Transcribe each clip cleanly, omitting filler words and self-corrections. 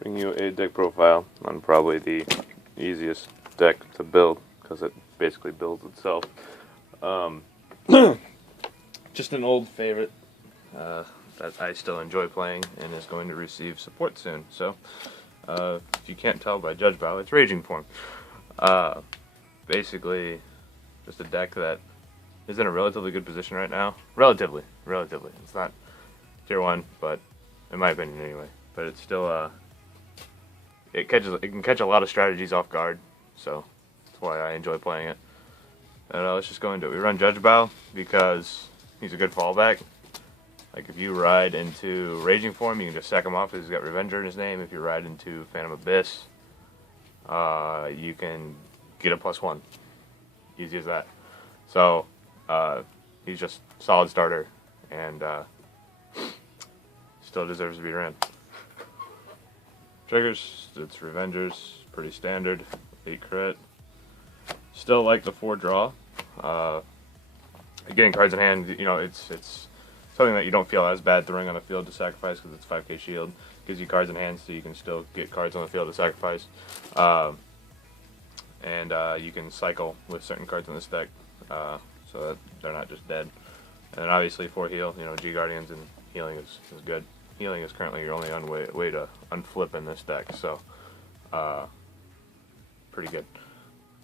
Bring you a deck profile on probably the easiest deck to build because it basically builds itself. Just an old favorite that I still enjoy playing and is going to receive support soon. So, if you can't tell by Judge Bow, it's Raging Form. Basically, just a deck that is in a relatively good position right now. Relatively. It's not tier 1, but in my opinion anyway. But it's still, it can catch a lot of strategies off guard, so that's why I enjoy playing it. And let's just go into it. We run Judge Bow because he's a good fallback. Like if you ride into Raging Form, you can just sack him off because he's got Revenger in his name. If you ride into Phantom Abyss, you can get a +1. Easy as that. So he's just solid starter and still deserves to be ran. Triggers, it's Revengers, pretty standard, 8 crit. Still like the 4 draw. Getting cards in hand, you know, it's something that you don't feel as bad throwing on the field to sacrifice because it's 5k shield. Gives you cards in hand so you can still get cards on the field to sacrifice. And you can cycle with certain cards in this deck so that they're not just dead. And then obviously 4 heal, you know, G Guardians and healing is good. Healing is currently your only way to unflip in this deck, so pretty good.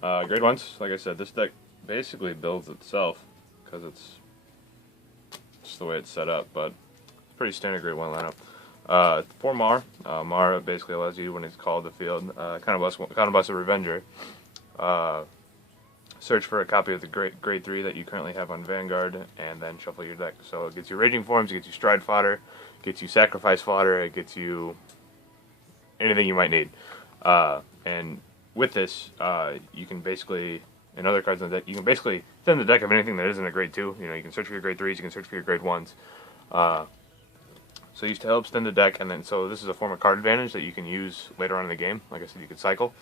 Grade 1s, like I said, this deck basically builds itself because it's just the way it's set up, but it's pretty standard grade 1 lineup. For Mar, Mar basically allows you, when it's called the field, kind of bust a Revenger. Search for a copy of the grade 3 that you currently have on Vanguard, and then shuffle your deck. So it gets you Raging Forms, it gets you Stride fodder, it gets you Sacrifice fodder, it gets you anything you might need. And with this, you can basically, and other cards in the deck, you can basically thin the deck of anything that isn't a grade 2. You know, you can search for your grade 3s, you can search for your grade 1s. So it used to help thin the deck, and then so this is a form of card advantage that you can use later on in the game. Like I said, you could cycle.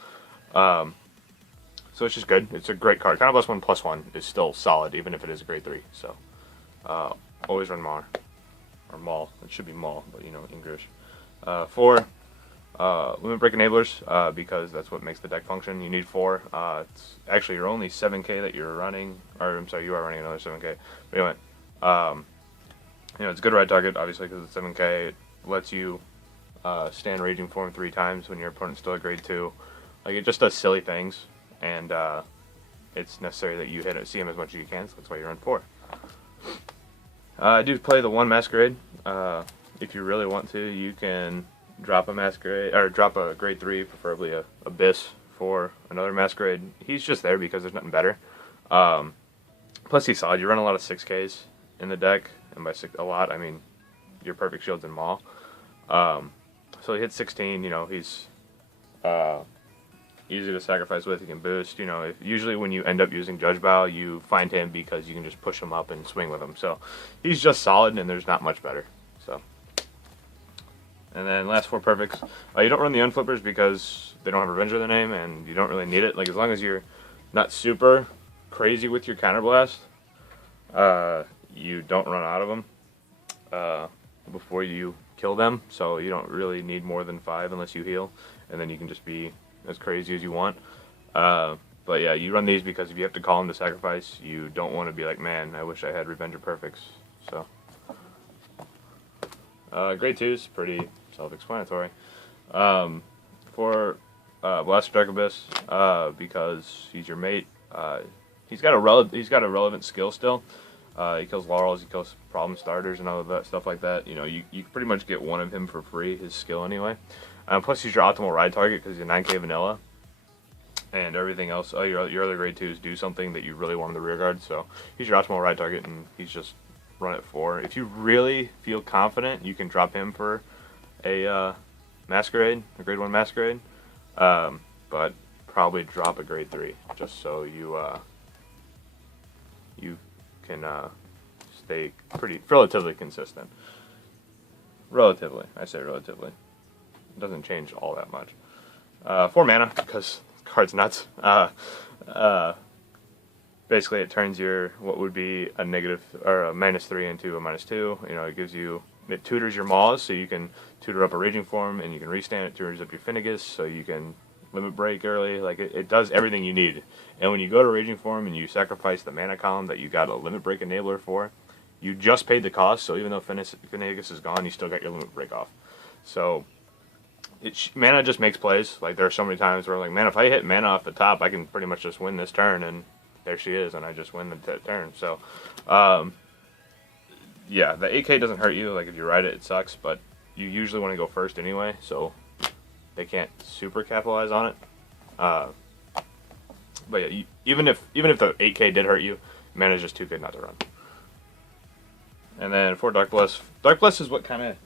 So it's just good. It's a great card. Kind of +1/+1 is still solid, even if it is a grade 3. So always run Mar. Or Maul. It should be Maul, but you know, English. 4, Limit Break Enablers, because that's what makes the deck function. You need 4. It's actually you're only 7k that you're running, or I'm sorry, you are running another 7k. But anyway, you know, it's a good ride target, obviously, because it's 7k. It lets you stand Raging Form 3 times when your opponent's still a grade 2. Like, it just does silly things, and it's necessary that you see him as much as you can, so that's why you run 4. I do play the 1 Masquerade. If you really want to, you can drop a Masquerade, or drop a grade 3, preferably a Abyss, for another Masquerade. He's just there because there's nothing better. Plus he's solid. You run a lot of 6Ks in the deck, and by a lot, I mean your Perfect Shields and Maul. So he hits 16, you know, he's easy to sacrifice with, he can boost, you know, usually when you end up using Judge Bow, you find him because you can just push him up and swing with him. So he's just solid, and there's not much better. So, and then last 4 perfects. You don't run the Unflippers because they don't have Revenge in their name, and you don't really need it. Like, as long as you're not super crazy with your Counterblast, you don't run out of them before you kill them, so you don't really need more than 5 unless you heal, and then you can just be as crazy as you want. But yeah, you run these because if you have to call them to sacrifice, you don't want to be like, man, I wish I had Revenger Perfects. So grade 2 is pretty self-explanatory. For Blaster Dark Abyss, because he's your mate, he's got a relevant skill still. He kills Laurels, he kills problem starters and all of that stuff like that. You know, you pretty much get one of him for free, his skill anyway. Plus he's your optimal ride target because he's a 9k vanilla. And everything else, your other grade 2s do something that you really want in the rear guard. So he's your optimal ride target, and he's just run at 4. If you really feel confident, you can drop him for a Masquerade, a grade 1 Masquerade. But probably drop a grade 3 just so you can stay relatively consistent. Relatively, I say relatively. It doesn't change all that much. 4 mana because the card's nuts. Basically, it turns your what would be a negative or a -3 into a -2. You know, it gives you it tutors your Maws, so you can tutor up a Raging Form, and you can restand it, tutors up your Finnegas, so you can limit break early. Like, it does everything you need. And when you go to Raging Form and you sacrifice the mana column that you got a limit break enabler for, you just paid the cost, so even though Finnegas is gone, you still got your limit break off. So, mana just makes plays. Like, there are so many times where, like, man, if I hit mana off the top, I can pretty much just win this turn, and there she is, and I just win the turn. So, yeah, the 8K doesn't hurt you. Like, if you ride it, it sucks, but you usually want to go first anyway, so they can't super capitalize on it. But yeah, even if the 8K did hurt you, mana is just too good not to run. And then for Dark Bless is what kind of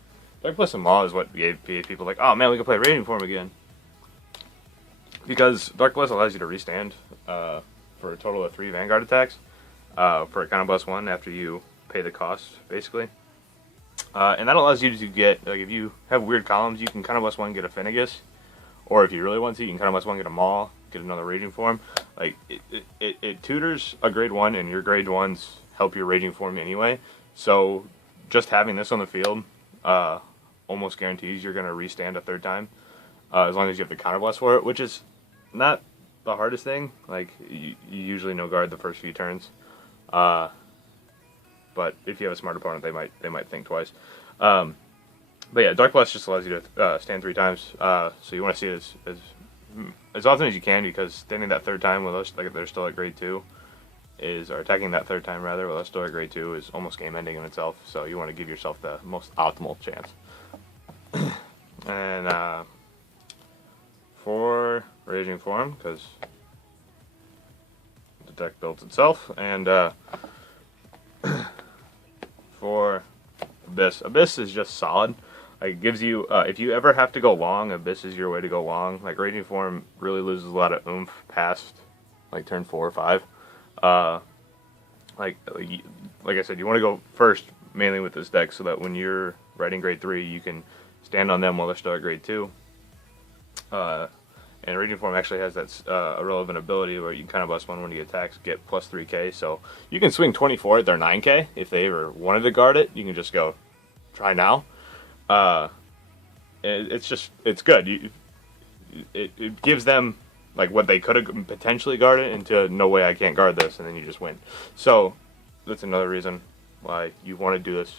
Dark Bless and Maw is what gave people like, oh man, we can play Raging Form again, because Dark Bless allows you to restand for a total of 3 Vanguard attacks for a counter bless 1 after you pay the cost, basically. And that allows you to get, like, if you have weird columns, you can counter bless 1 get a Finnegas, or if you really want to, you can counter bless 1 get a Maw, get another Raging Form. Like, it tutors a grade 1, and your grade 1s help your Raging Form anyway. So just having this on the field almost guarantees you're going to restand a 3rd time, as long as you have the counter bless for it, which is not the hardest thing. Like, you usually no guard the first few turns, but if you have a smart opponent, they might think twice. But yeah, Dark Bless just allows you to stand 3 times. So you want to see it as often as you can, because standing that 3rd time with us, like, they're still at grade 2, or attacking that 3rd time rather, with us still at grade 2, is almost game ending in itself. So you want to give yourself the most optimal chance. And for Raging Form, because the deck builds itself, and for Abyss is just solid. Like, it gives you, if you ever have to go long, Abyss is your way to go long. Like, Raging Form really loses a lot of oomph past, like, turn 4 or 5. Like I said, you want to go first mainly with this deck, so that when you're riding grade 3, you can stand on them while they're still at grade 2. And Raging Form actually has that a relevant ability where you can kind of bust 1 when he attacks, get plus 3k. So you can swing 24 at their 9k. If they ever wanted to guard it, you can just go, try now. It's good. It gives them, like, what they could have potentially guarded into, no way I can't guard this, and then you just win. So that's another reason why you want to do this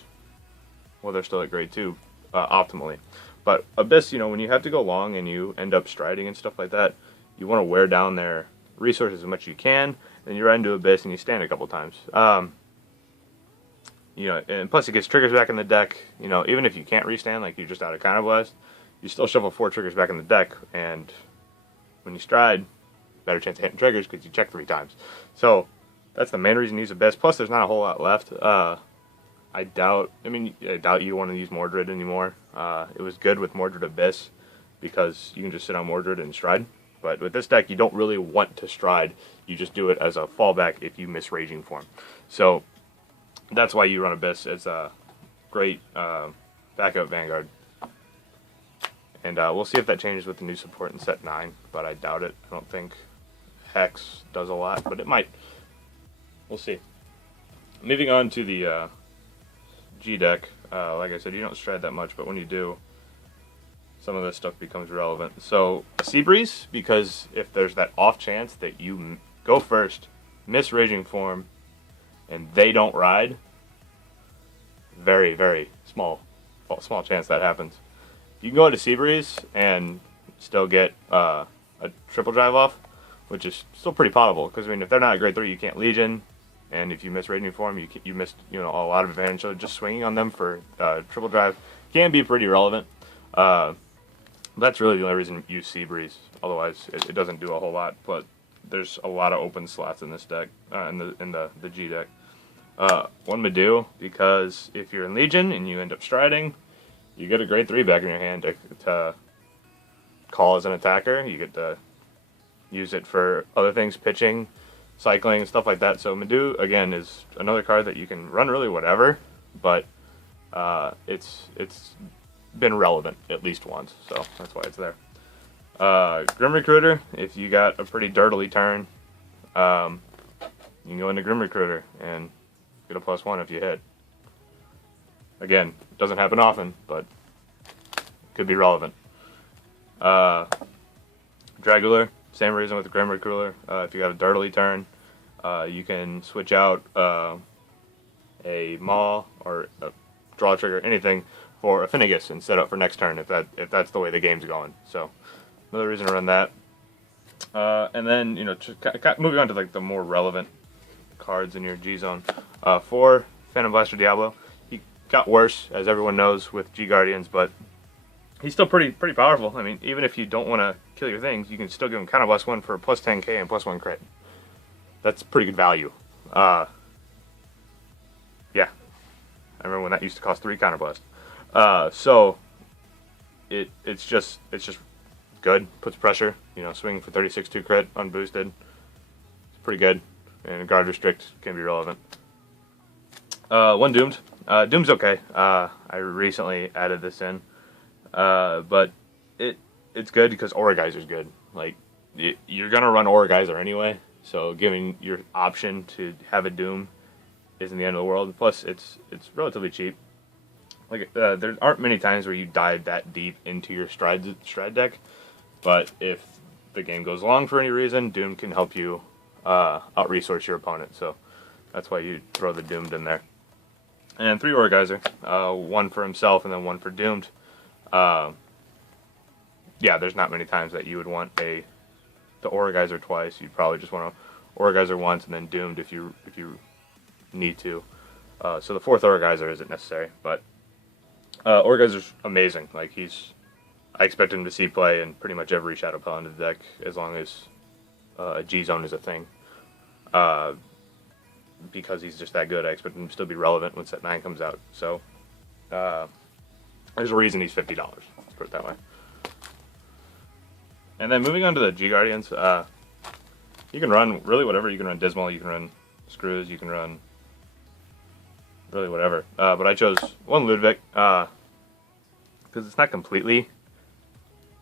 while they're still at grade 2 optimally. But Abyss, when you have to go long and you end up striding and stuff like that, you want to wear down their resources as much as you can, and you ride into Abyss and you stand a couple times. And plus it gets triggers back in the deck. Even if you can't restand, like, you're just out of counter blast, you still shuffle 4 triggers back in the deck, and when you stride, better chance of hitting triggers because you check 3 times. So that's the main reason to use Abyss. Plus, there's not a whole lot left. I doubt you want to use Mordred anymore. It was good with Mordred Abyss because you can just sit on Mordred and stride. But with this deck, you don't really want to stride. You just do it as a fallback if you miss Raging Form. So that's why you run Abyss. It's a great backup Vanguard. And we'll see if that changes with the new support in set 9, but I doubt it. I don't think Hex does a lot, but it might. We'll see. Moving on to the G deck. Like I said, you don't stride that much, but when you do, some of this stuff becomes relevant. So, Seabreeze, because if there's that off chance that you go first, miss Raging Form, and they don't ride, very, very small chance that happens. You can go into Seabreeze and still get a triple drive off, which is still pretty potable, because, if they're not at grade 3, you can't Legion, and if you miss Raging Form, you missed a lot of advantage. So just swinging on them for triple drive can be pretty relevant. That's really the only reason you use Seabreeze. Otherwise, it doesn't do a whole lot. But there's a lot of open slots in this deck, in the G deck. One Medu, because if you're in Legion and you end up striding, you get a grade 3 back in your hand to call as an attacker. You get to use it for other things, pitching, cycling, and stuff like that. So Medu, again, is another card that you can run really whatever, but it's been relevant at least once, so that's why it's there. Grim Recruiter, if you got a pretty dirtily turn, you can go into Grim Recruiter and get a +1 if you hit. Again, doesn't happen often, but could be relevant. Dragular, same reason with the Grim Recruiter. If you got a Dirtily turn, you can switch out a Maul or a Draw Trigger, anything, for a Finnegas and set up for next turn if that's the way the game's going. So another reason to run that. And then moving on to like the more relevant cards in your G zone. 4 Phantom Blaster Diablo. He got worse, as everyone knows, with G Guardians, but he's still pretty powerful. I mean, even if you don't want to kill your things, you can still give him Counter Blast 1 for plus 10k and plus 1 crit. That's pretty good value. Yeah, I remember when that used to cost 3 Counter Blast. So it's just good. Puts pressure. Swinging for 36-2 crit unboosted. It's pretty good. And Guard Restrict can be relevant. 1 Doomed. Doom's okay. I recently added this in. But it's good because Aura Geyser's good. Like, you're gonna run Aura Geyser anyway, so giving your option to have a Doom isn't the end of the world. Plus, it's relatively cheap. Like, there aren't many times where you dive that deep into your Stride deck, but if the game goes long for any reason, Doom can help you out-resource your opponent, so that's why you throw the Doomed in there. And 3 Aura Geyser, 1 for himself and then 1 for Doomed. Yeah, there's not many times that you would want the Aura Geyser twice. You'd probably just want to Aura Geyser once and then Doomed if you need to. So the 4th Aura Geyser isn't necessary, but Aura Geyser's amazing. Like, I expect him to see play in pretty much every Shadow Paladin deck as long as a G zone is a thing. Because he's just that good, I expect him to still be relevant when Set 9 comes out. So there's a reason he's $50. Let's put it that way. And then moving on to the G Guardians, you can run really whatever. You can run Dismal, you can run Screws, you can run really whatever. But I chose 1 Ludwig because it's not completely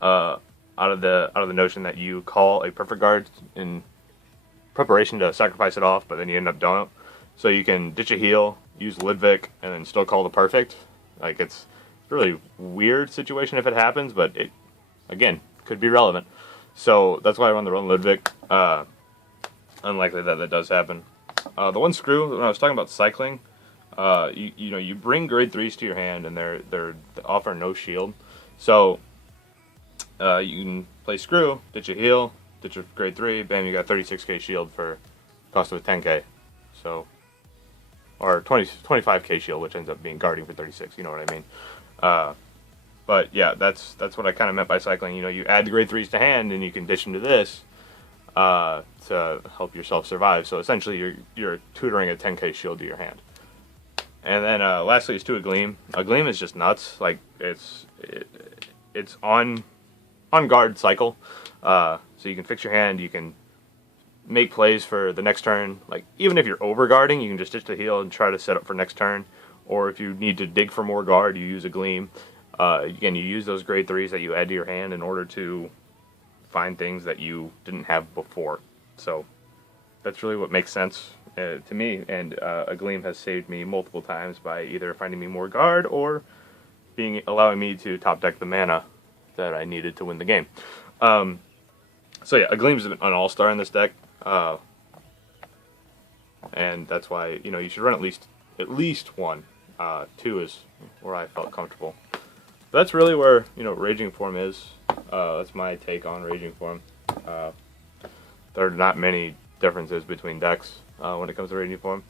out of the notion that you call a Perfect Guard in preparation to sacrifice it off, but then you end up don't. So you can ditch a heal, use Ludwig, and then still call the Perfect. Like, it's a really weird situation if it happens, but it, again, could be relevant. So that's why I run the Run Ludwig. Unlikely that does happen. The 1 Screw, when I was talking about cycling, you bring grade 3s to your hand, and they offer no shield. So you can play Screw, ditch a heal, ditch a grade 3, bam, you got 36k shield for cost of a 10k. So, or 25k shield, which ends up being guarding for 36, you know what I mean. But yeah, that's what I kind of meant by cycling. You add the grade 3s to hand, and you can ditch them to this to help yourself survive. So essentially, you're tutoring a 10k shield to your hand. And then lastly is 2 a Gleam. A Gleam is just nuts. Like, it's on guard cycle. So you can fix your hand, you can make plays for the next turn. Like, even if you're over guarding, you can just ditch the heal and try to set up for next turn. Or if you need to dig for more guard, you use a Gleam. Again, you use those grade 3s that you add to your hand in order to find things that you didn't have before. So that's really what makes sense to me. And a Gleam has saved me multiple times by either finding me more guard or allowing me to top deck the mana that I needed to win the game. So yeah, a Gleam's an all-star in this deck, and that's why you should run at least 1. 2 is where I felt comfortable. But that's really where Raging Form is. That's my take on Raging Form. There are not many differences between decks when it comes to Raging Form.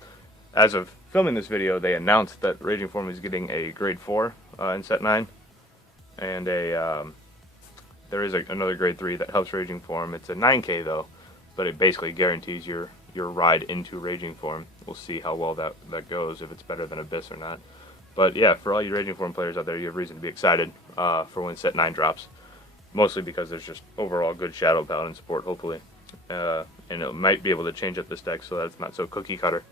As of filming this video, they announced that Raging Form is getting a grade 4 in Set 9, and there is another grade 3 that helps Raging Form. It's a 9k though, but it basically guarantees your ride into Raging Form. We'll see how well that goes, if it's better than Abyss or not. But yeah, for all you Raging Form players out there, you have reason to be excited for when Set 9 drops. Mostly because there's just overall good Shadow Paladin support, hopefully. And it might be able to change up this deck so that it's not so cookie cutter.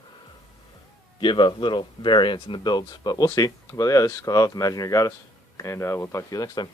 Give a little variance in the builds, but we'll see. But yeah, this is Qoheleth, Imaginary Goddess, and we'll talk to you next time.